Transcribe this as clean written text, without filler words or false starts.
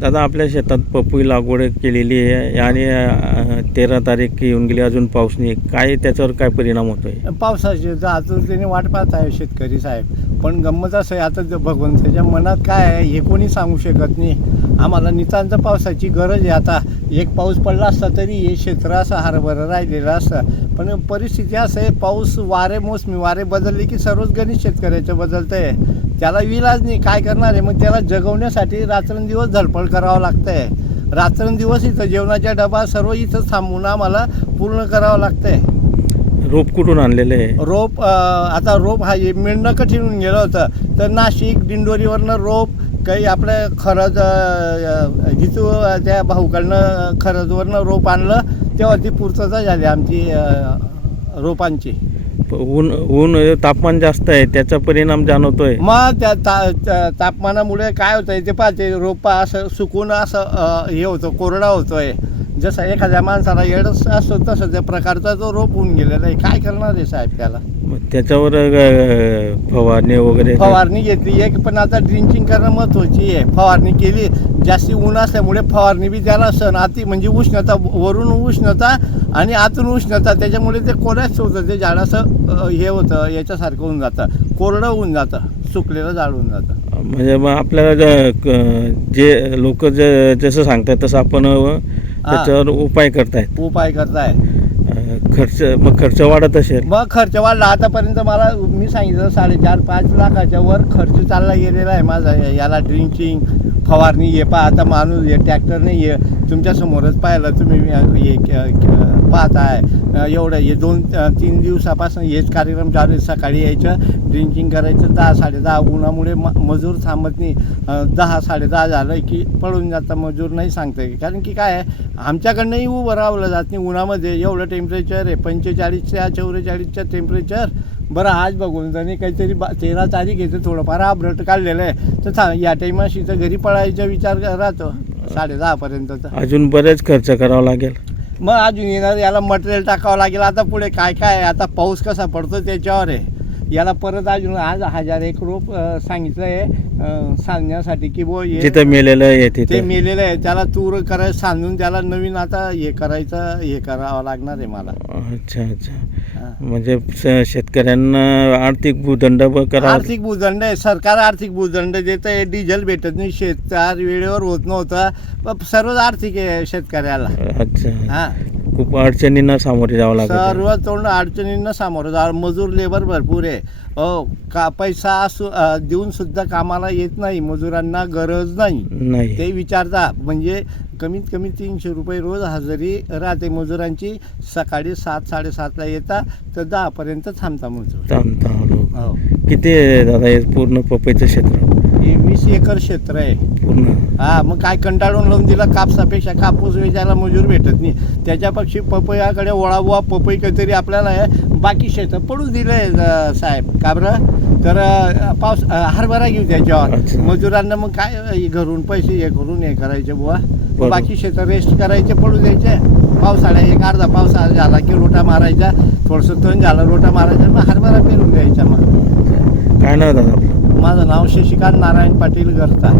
दादा, आपल्या शेतात पपई लागवड केलेली आहे आणि 13 तारीख येऊन गेली, अजून पाऊस नाही. काय त्याच्यावर काय परिणाम होतोय? पावसाची तर आतुरतेने वाट पाहत आहे शेतकरी साहेब. पण गंमत असं आहे, आता भगवंताच्या मनात काय आहे हे कोणी सांगू शकत नाही. आम्हाला नितांत पावसाची गरज आहे. आता एक पाऊस पडला असता तरी हे क्षेत्र असं हरभरं राहिलेलं असतं. पण परिस्थिती असं आहे, पाऊस वारे मोसमी वारे बदलले की सर्वच गणित शेतकऱ्याचं बदलतं आहे. त्याला विलाज नाही, काय करणार आहे. मग त्याला जगवण्यासाठी रात्रंदिवस धडपड करावं लागतं आहे. रात्रंदिवस इथं जेवणाचा डबा सर्व इथं थांबून आम्हाला पूर्ण करावं लागतं आहे. रोप कुठून आणलेलं आहे? रोप आता रोप हा मिळणं कठीण होऊन गेलं होतं. तर नाशिक दिंडोरीवरनं रोप, काही आपल्या खरज जिथं त्या भाऊकडनं खरजवरनं रोप आणलं, तेव्हा ती पूर्तता झाली आमची रोपांची. ऊन तापमान जास्त आहे, त्याचा परिणाम जाणवतोय. मग त्या तापमानामुळे काय होतं आहे ते पाहते, रोपा असं सुकून असं हे होतं, कोरडा होतोय. जसं एखाद्या माणसाला येडच असतो तसं त्या प्रकारचा तो रोप होऊन गेलेला आहे. काय करणार आहे साहेब त्याला? मग त्याच्यावर फवारणी वगैरे? फवारणी घेतली एक, पण आता ड्रिंचिंग करणं महत्त्वाची आहे. फवारणी केली, जास्ती ऊन असल्यामुळे फवारणी बी त्याला सण आती, म्हणजे उष्णता, वरून उष्णता आणि आतून उष्णता, त्याच्यामुळे ते कोरड्याच होतं. ते झाड असं हे होतं, याच्यासारखं होऊन जातं, कोरडं होऊन जातं, सुकलेलं झाड होऊन जातं. म्हणजे मग आपल्याला जे लोक जसं सांगतात तसं आपण त्याच्यावर उपाय करताय. खर्च वाढत असेल? मग खर्च वाढला. आतापर्यंत मला मी सांगितलं 4.5-5 लाखाच्या वर खर्च चालला गेलेला आहे माझा. याला ड्रिंचिंग, फवारणी, हे पहा आता माणूस हे ट्रॅक्टर नाही आहे, तुमच्यासमोरच पाहिलं तुम्ही, हे पाहताय. एवढं हे 2-3 दिवसापासून हेच कार्यक्रम चालू आहे. सकाळी यायचं, ड्रिंचिंग करायचं, 10-10:30 उन्हामुळे मजूर थांबत नाही. 10-10:30 झालं की पळून जातं मजूर, नाही सांगता. कारण की काय आहे, आमच्याकडनंही उभं राहवलं जात नाही उन्हामध्ये. एवढं टेम्परेचर आहे, 45-44च्या टेम्परेचर. बरं, आज बघून त्याने काहीतरी 13 तारीख येते, थोडंफार आभ्रट काढलेलं आहे. तर या टाईमाशी तर घरी पळायचा विचार राहतो 10:30पर्यंत. तर अजून बरेच खर्च करावा लागेल. मग अजून येणार, याला मटेरियल टाकावं लागेल. आता पुढे काय काय, आता पाऊस कसा पडतो त्याच्यावर आहे. याला परत अजून आज 1001 रोप सांगितलं आहे सांगण्यासाठी की जिथं मेलेलं आहे ते मेलेलं आहे, त्याला तूर करायचं सांगून त्याला नवीन आता हे करावं लागणार आहे मला. अच्छा. म्हणजे शेतकऱ्यांना आर्थिक भूदंड आर्थिक भूदंड आहे. सरकार आर्थिक भूदंड देत आहे. डिझेल भेटत नाही, शेतकार वेळेवर होत नव्हतं, सर्वच आर्थिक आहे शेतकऱ्याला. अच्छा. खूप अडचणींना सामोरे जावं लागतं. सर्व तोंड अडचणींना सामोरं जावं. मजूर लेबर भरपूर आहे. का पैसा देऊन सुद्धा कामाला येत नाही, मजुरांना गरज नाही ते विचारता. म्हणजे कमीत कमी 300 रुपये रोज हजेरी राहते मजुरांची. सकाळी 7-7:30ला येतात तर 10पर्यंत थांबता मजूर. किती आहे दादा हे पूर्ण पपईचं क्षेत्र? हे 20 एकर क्षेत्र आहे पूर्ण. मग काय कंटाळून लावून दिला. कापसापेक्षा कापूस वेचायला मजूर भेटत नाही, त्याच्यापेक्षा पपईकडे वळावूवा. पपई काहीतरी आपल्याला बाकी शेतं पडू दिले साहेब. का बरं? तर पाऊस हरभरा घेऊ त्याच्यावर. मजुरांना मग काय घरून पैसे हे करून हे करायचे बुवा, बाकी शेतं रेस्ट करायचे, पडू द्यायचे. पावसाळ्या एक अर्धा पावसाळा झाला की रोटा मारायचा, थोडंसं तण झालं रोटा मारायचा, मग हरभरा पेरून द्यायचा. मग काय नाव दादा आपलं? माझं नाव शशिकांत नारायण पाटील गरता.